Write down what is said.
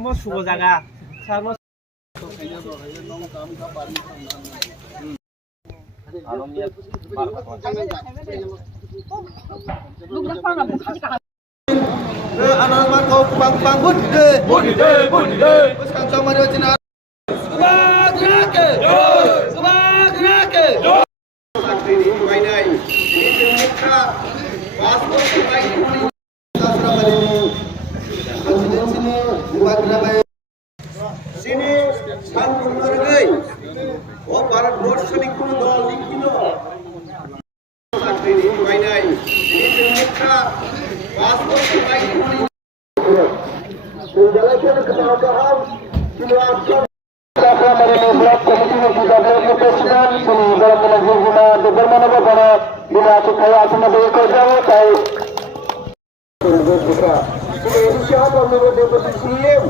Mau suruh jaga, sama. Anak-anak kau bang budi deh. Terus kan sama dia cina. Sebagai ini mainai. Ini mitra paspor baik ini. Sini buat ramai. Sini sambung hargai. Oh Bharat Borsh likunu dol likino. Ini mainai. Ini mitra paspor baik ini. Menjalankan kebahagiaan silakan. Blok komisi sudah presiden sini dalam menajimkan bermana pada bila supaya asma berikut jauh saya. Sudah buka. Sudah siapa menurut deputi CM?